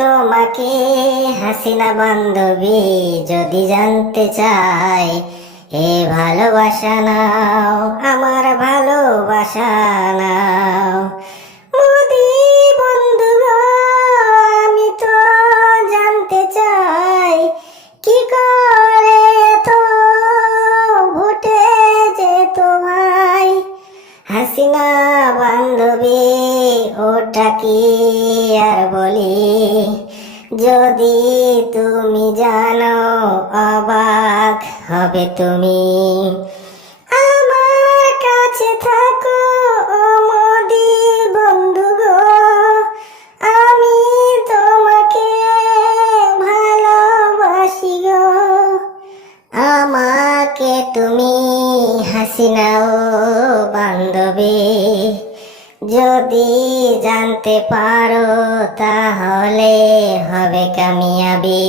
তোমাকে হাসিনা বান্ধবী যদি জানতে চাই, এ ভালোবাসা নাও, আমার ভালোবাসা নাও। মোদি বন্ধু আমি তো জানতে চাই, কি করে তো ভুটে যেত ভাই হাসিনা বান্ধবী ওটা কি আর বলি, যদি তুমি জানো অবাক হবে তুমি, আমার কাছে থাকো মোদি বন্ধু গো, আমি তোমাকে ভালোবাসি গো, আমাকে তুমি হাসিনাও বান্ধবী যদি জানতে পারো তাহলে হবে কামিয়াবি।